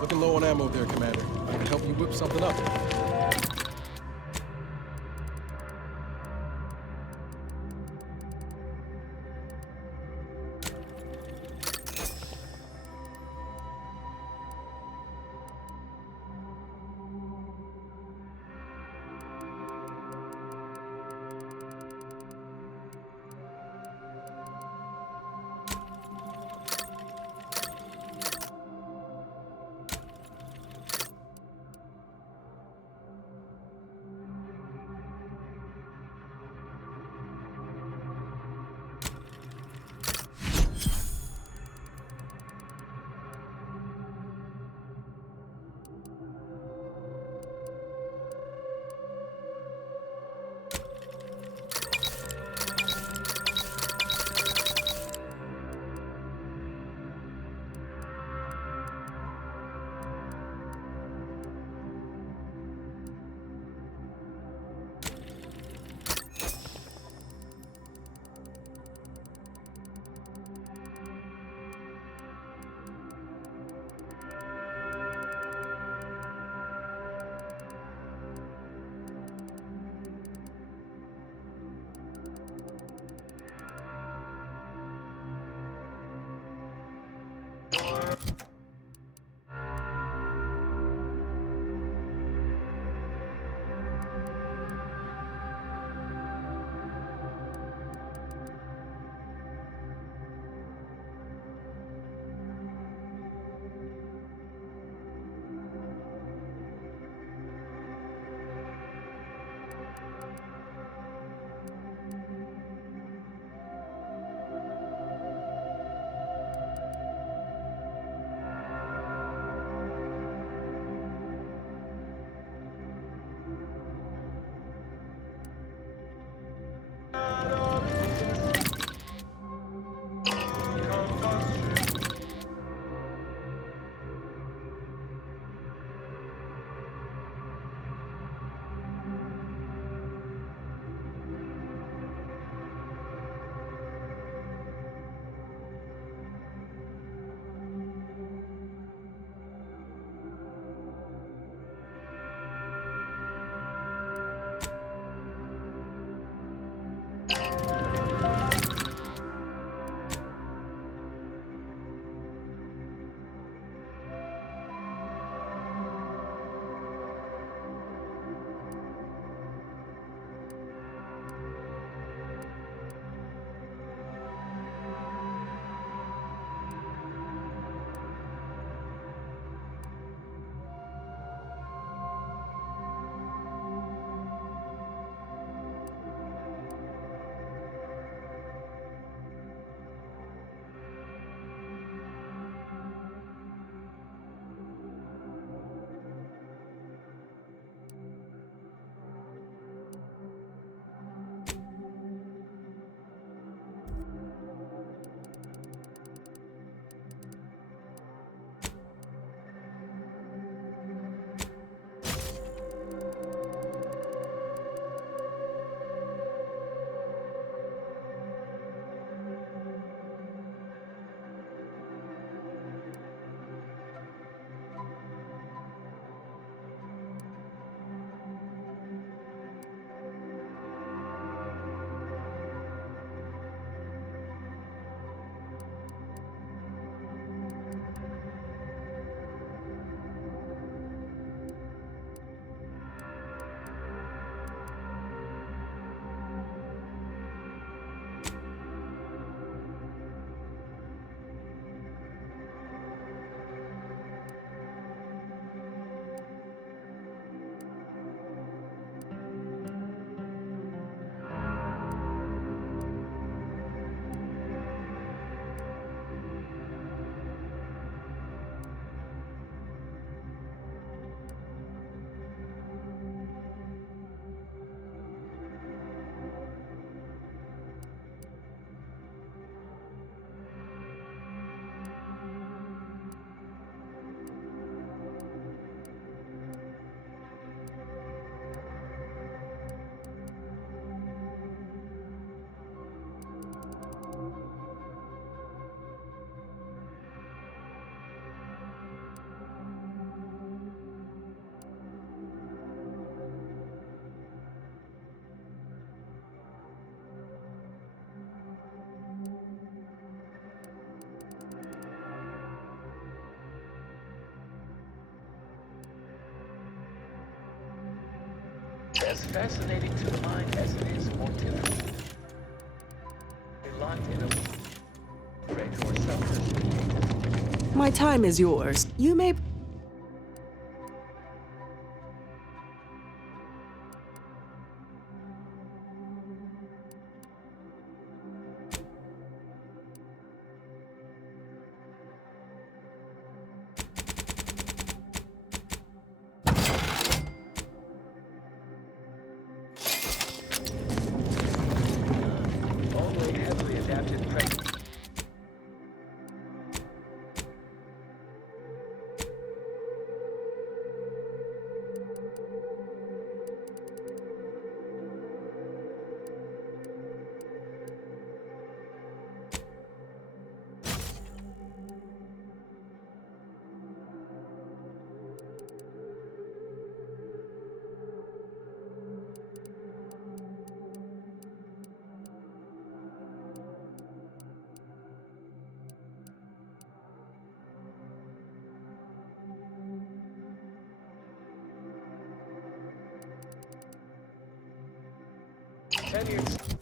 Looking low on ammo there, Commander. I can help you whip something up. as fascinating to the mind as it is mortiferous. Locked in a great or self-destructive. My time is yours. You may... Only heavily adapted pregnant. Tenured.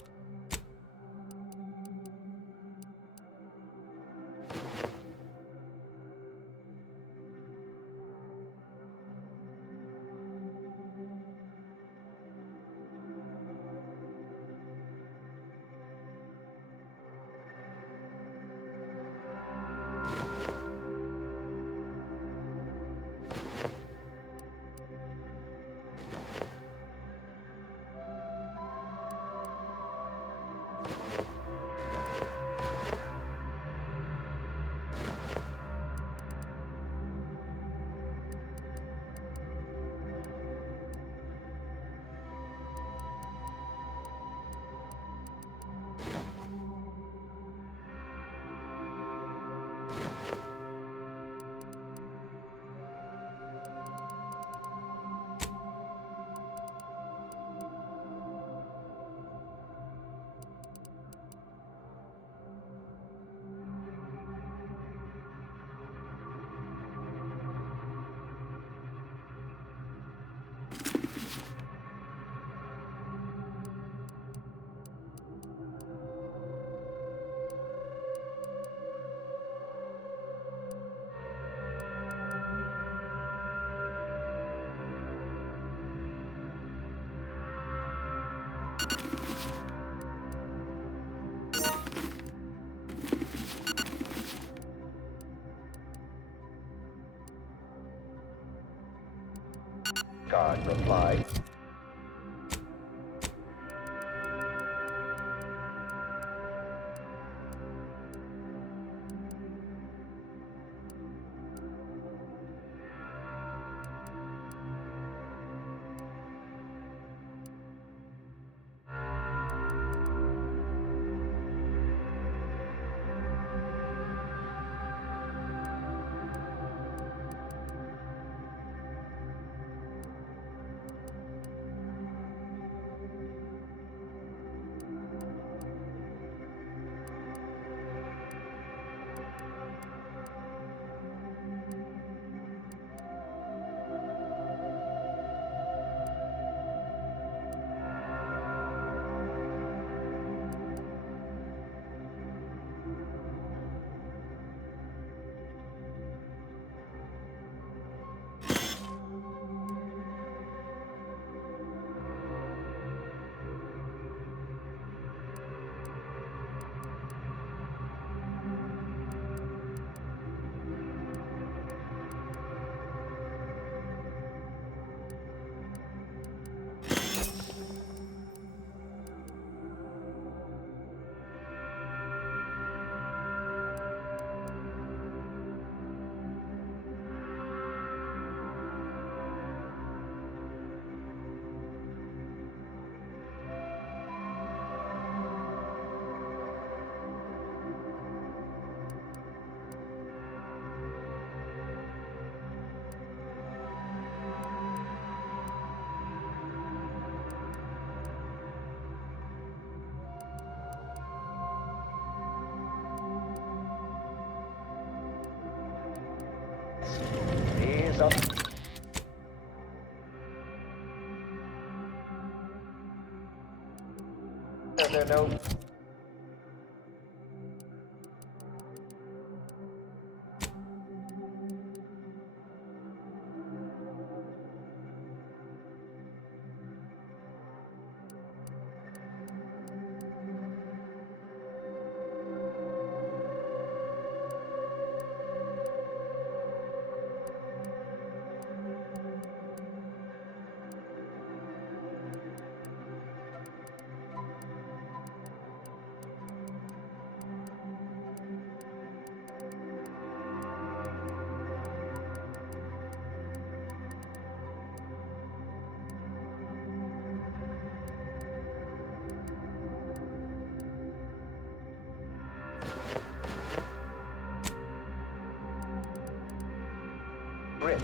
God replied. Ease up. Are there no... Brits.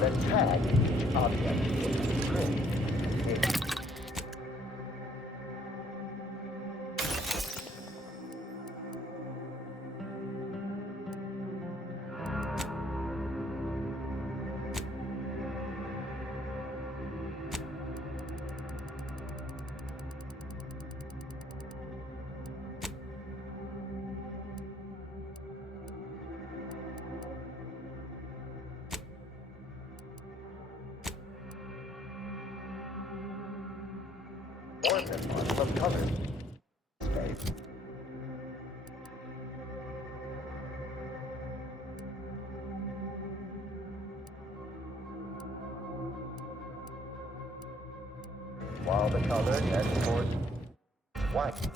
The tag object is print. Orbit module covered. Space. While the color heads towards white.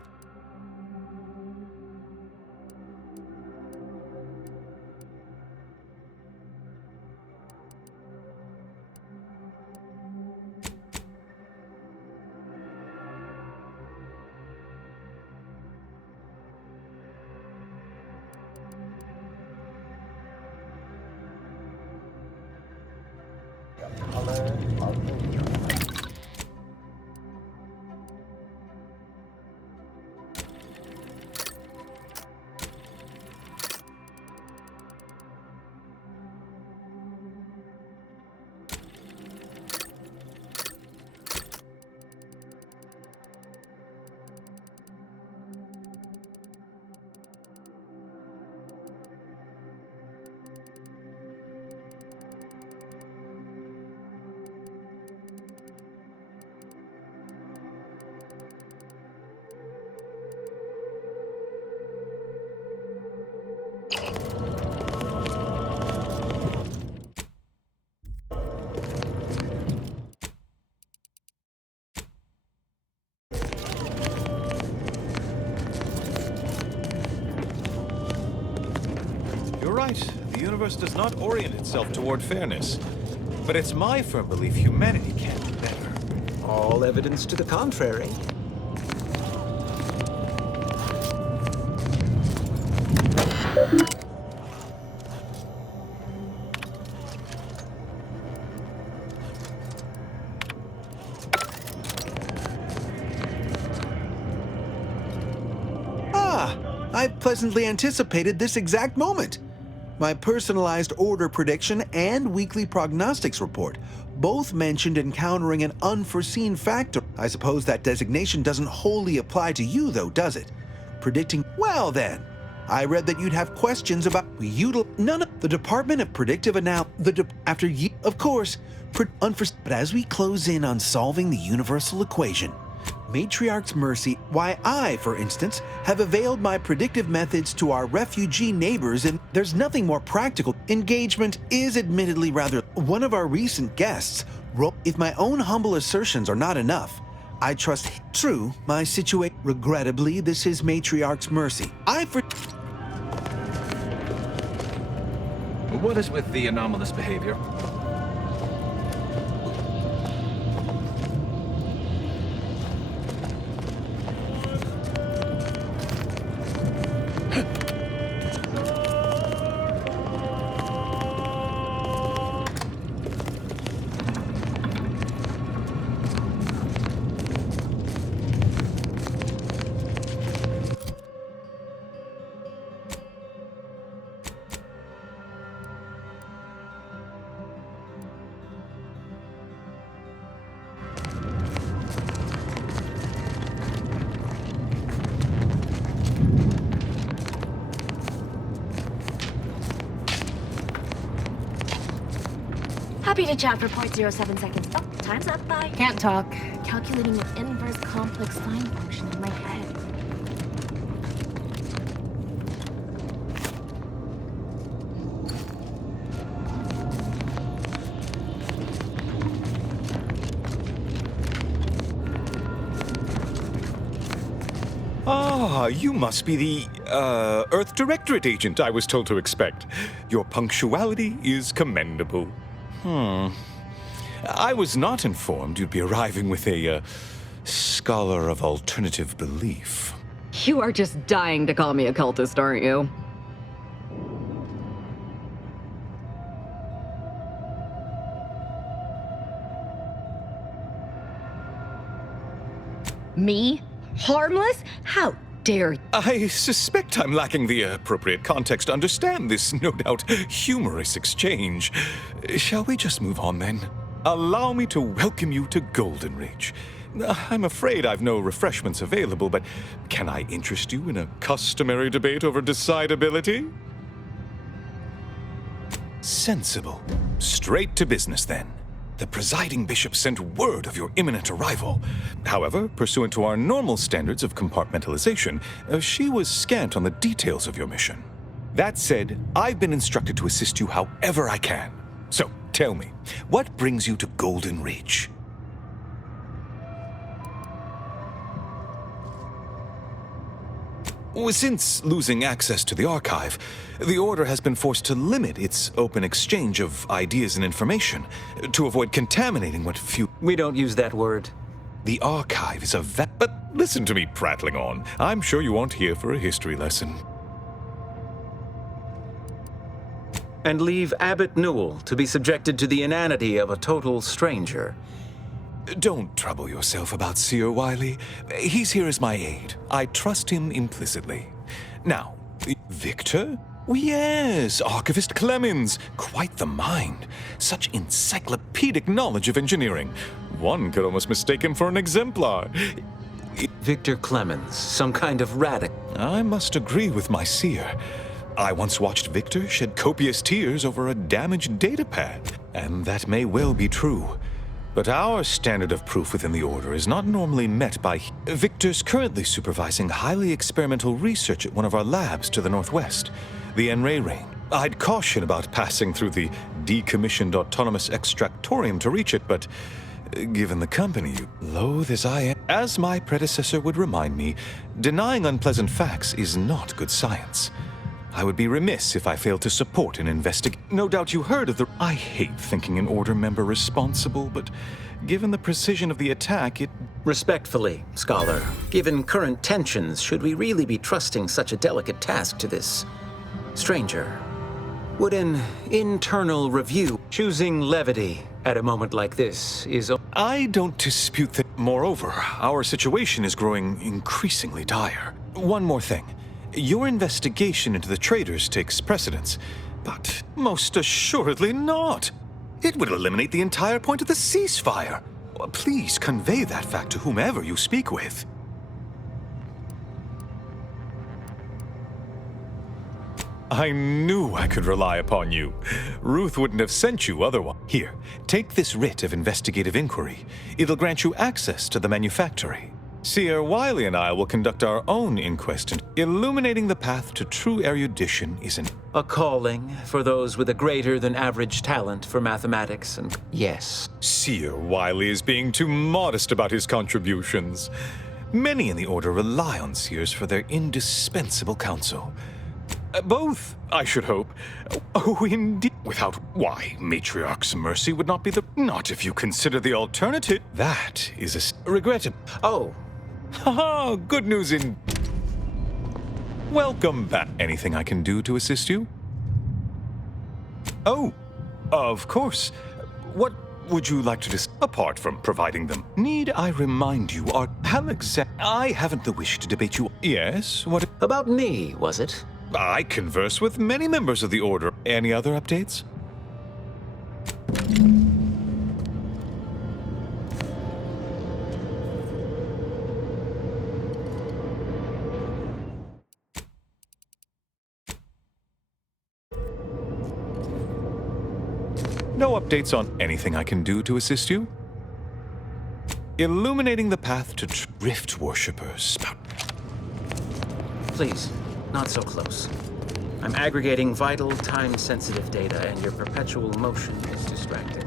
The color of the universe. You're right. The universe does not orient itself toward fairness. But it's my firm belief humanity can do better. All evidence to the contrary. I pleasantly anticipated this exact moment. My personalized order prediction and weekly prognostics report both mentioned encountering an unforeseen factor. I suppose that designation doesn't wholly apply to you, though, does it? Predicting. Well, then. I read that you'd have questions about none of the Department of Predictive Analysis. After you, of course, but as we close in on solving the universal equation, Matriarch's Mercy, why I, for instance, have availed my predictive methods to our refugee neighbors, and there's nothing more practical. Engagement is admittedly rather one of our recent guests. If my own humble assertions are not enough, I trust true my situation. Regrettably, this is Matriarch's Mercy. What is with the anomalous behavior? Happy to chat for 0.07 seconds. Oh, time's up. Bye. Can't talk. Calculating an inverse complex sine function in my head. Ah, you must be the, Earth Directorate agent I was told to expect. Your punctuality is commendable. I was not informed you'd be arriving with a, scholar of alternative belief. You are just dying to call me a cultist, aren't you? Me? Harmless? How dare you? I suspect I'm lacking the appropriate context to understand this, no doubt, humorous exchange. Shall we just move on, then? Allow me to welcome you to Golden Ridge. I'm afraid I've no refreshments available, but can I interest you in a customary debate over decidability? Sensible. Straight to business, then. The presiding bishop sent word of your imminent arrival. However, pursuant to our normal standards of compartmentalization, she was scant on the details of your mission. That said, I've been instructed to assist you however I can. So, tell me, what brings you to Golden Ridge? Since losing access to the archive, the Order has been forced to limit its open exchange of ideas and information to avoid contaminating what few... We don't use that word. The archive is a But listen to me prattling on. I'm sure you aren't here for a history lesson. And leave Abbot Newell to be subjected to the inanity of a total stranger. Don't trouble yourself about Seer Wiley. He's here as my aide. I trust him implicitly. Now, Victor? Oh, yes, Archivist Clemens. Quite the mind. Such encyclopedic knowledge of engineering. One could almost mistake him for an exemplar. Victor Clemens, some kind of radical. I must agree with my seer. I once watched Victor shed copious tears over a damaged datapad, and that may well be true. But our standard of proof within the Order is not normally met by... Victor's currently supervising highly experimental research at one of our labs to the northwest, the Enray Ring. I'd caution about passing through the decommissioned autonomous extractorium to reach it, but given the company, loath as I am, as my predecessor would remind me, denying unpleasant facts is not good science. I would be remiss if I failed to support an investigation. No doubt you heard of the... I hate thinking an Order member responsible, but given the precision of the attack, it... Respectfully, Scholar, given current tensions, should we really be trusting such a delicate task to this stranger? Would an internal review... Choosing levity at a moment like this is... I don't dispute that. Moreover, our situation is growing increasingly dire. One more thing. Your investigation into the traitors takes precedence, but most assuredly not. It would eliminate the entire point of the ceasefire. Please convey that fact to whomever you speak with. I knew I could rely upon you. Ruth wouldn't have sent you otherwise. Here, take this writ of investigative inquiry. It'll grant you access to the manufactory. Seer Wiley and I will conduct our own inquest, and illuminating the path to true erudition is a calling for those with a greater than average talent for mathematics and... Yes. Seer Wiley is being too modest about his contributions. Many in the Order rely on seers for their indispensable counsel. Both, I should hope. Oh, indeed. Without... Why, Matriarch's mercy would not be the... Not if you consider the alternative. That is a... Regretted. Oh. Haha, good news in... Welcome back. Anything I can do to assist you? Oh, of course. What would you like to discuss? Apart from providing them, need I remind you, I haven't the wish to debate you. Yes, what... About me, was it? I converse with many members of the Order. Any other updates? No updates on anything I can do to assist you? Illuminating the path to drift worshippers. Please, not so close. I'm aggregating vital, time-sensitive data, and your perpetual motion is distracting.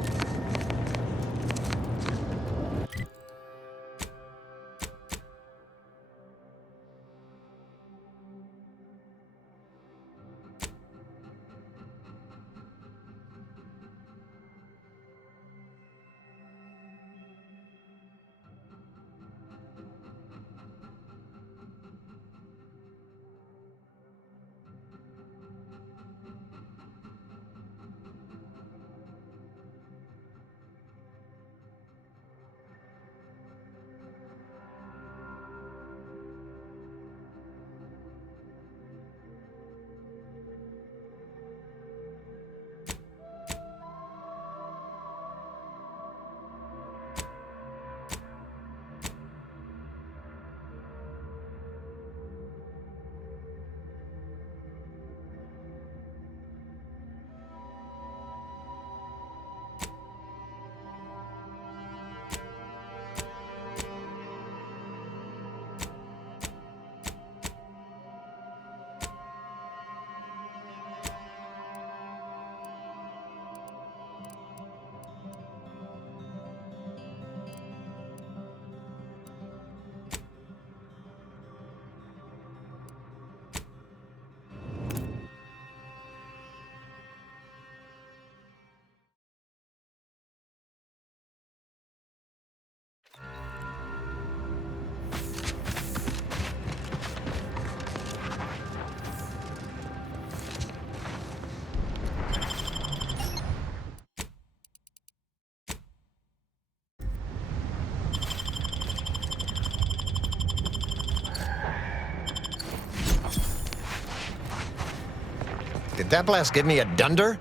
Did that blast give me a dunder?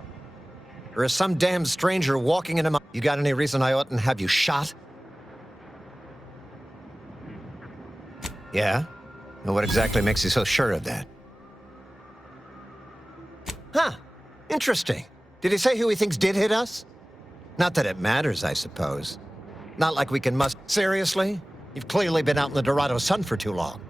Or is some damn stranger walking into my... You got any reason I oughtn't have you shot? Yeah? Well, what exactly makes you so sure of that? Huh. Interesting. Did he say who he thinks did hit us? Not that it matters, I suppose. Not like we can Seriously? You've clearly been out in the Dorado sun for too long.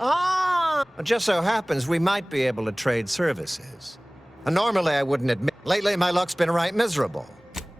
Ah! It just so happens we might be able to trade services. And normally I wouldn't admit. Lately my luck's been right miserable.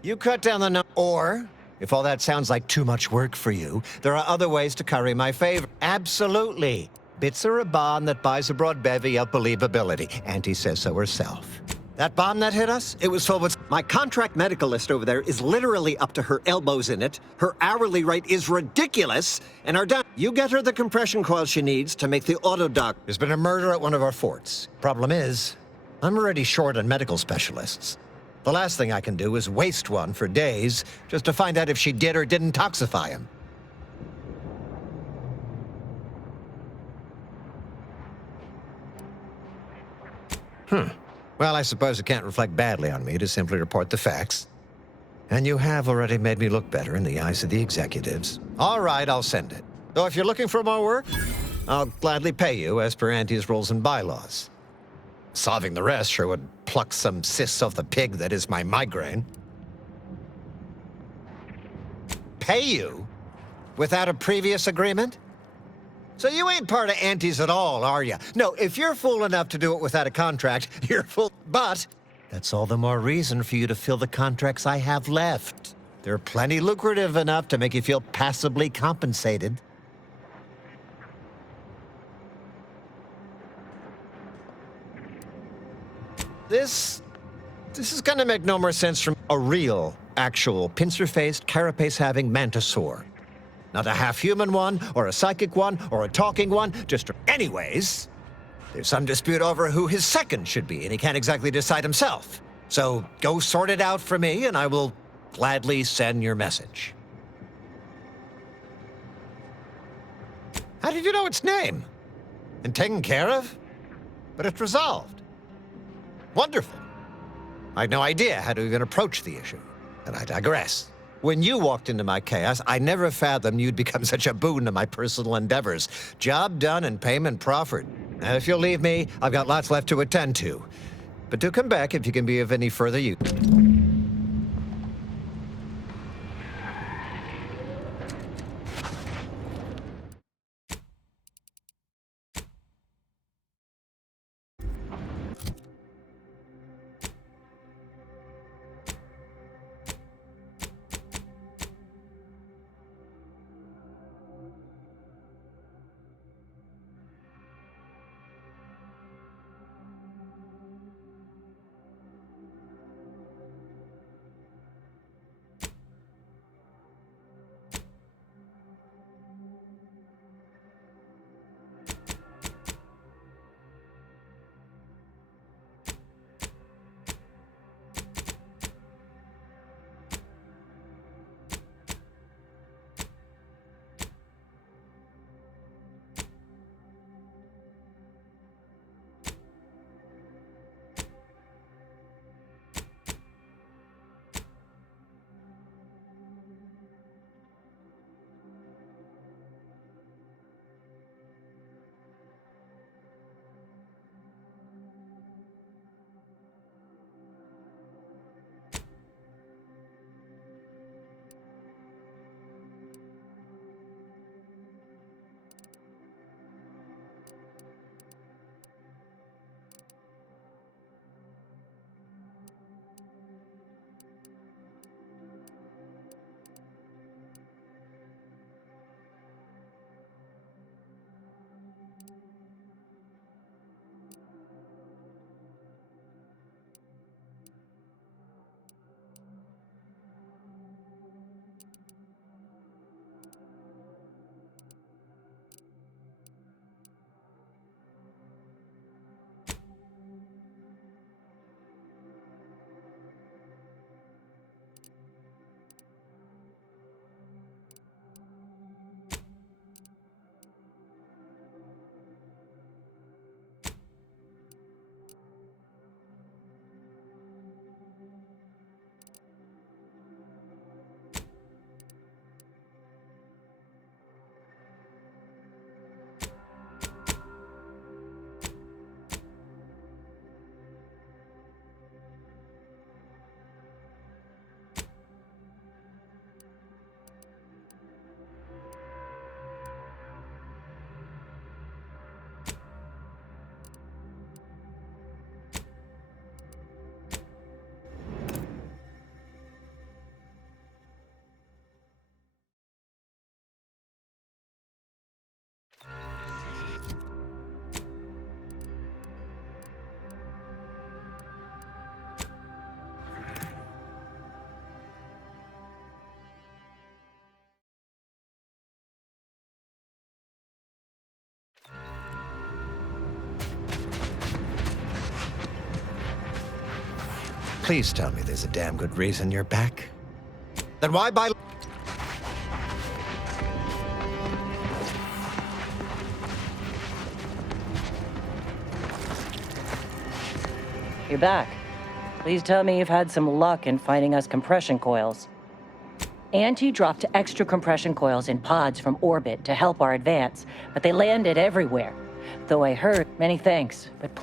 You cut down the number. Or, if all that sounds like too much work for you, there are other ways to curry my favor. Absolutely. Bits are a bond that buys a broad bevy of believability. Auntie says so herself. That bomb that hit us, it was filled with... My contract medicalist over there is literally up to her elbows in it. Her hourly rate is ridiculous, and our You get her the compression coil she needs to make the autodoc. There's been a murder at one of our forts. Problem is, I'm already short on medical specialists. The last thing I can do is waste one for days just to find out if she did or didn't toxify him. Well, I suppose it can't reflect badly on me to simply report the facts. And you have already made me look better in the eyes of the executives. All right, I'll send it. Though if you're looking for more work, I'll gladly pay you as per Auntie's rules and bylaws. Solving the rest sure would pluck some cysts off the pig that is my migraine. Pay you? Without a previous agreement? So you ain't part of Auntie's at all, are you? No, if you're fool enough to do it without a contract, you're fool. But that's all the more reason for you to fill the contracts I have left. They're plenty lucrative enough to make you feel passably compensated. This is gonna make no more sense from a real, actual, pincer-faced, carapace-having mantisaur. Not a half-human one, or a psychic one, or a talking one, just... Anyways, there's some dispute over who his second should be, and he can't exactly decide himself. So go sort it out for me, and I will gladly send your message. How did you know its name? And taken care of? But it's resolved. Wonderful. I had no idea how to even approach the issue, and I digress. When you walked into my chaos, I never fathomed you'd become such a boon to my personal endeavors. Job done and payment proffered. And if you'll leave me, I've got lots left to attend to. But do come back if you can be of any further use. Please tell me there's a damn good reason you're back. Then why buy... You're back. Please tell me you've had some luck in finding us compression coils. Auntie dropped extra compression coils in pods from orbit to help our advance, but they landed everywhere. Though I heard, many thanks, but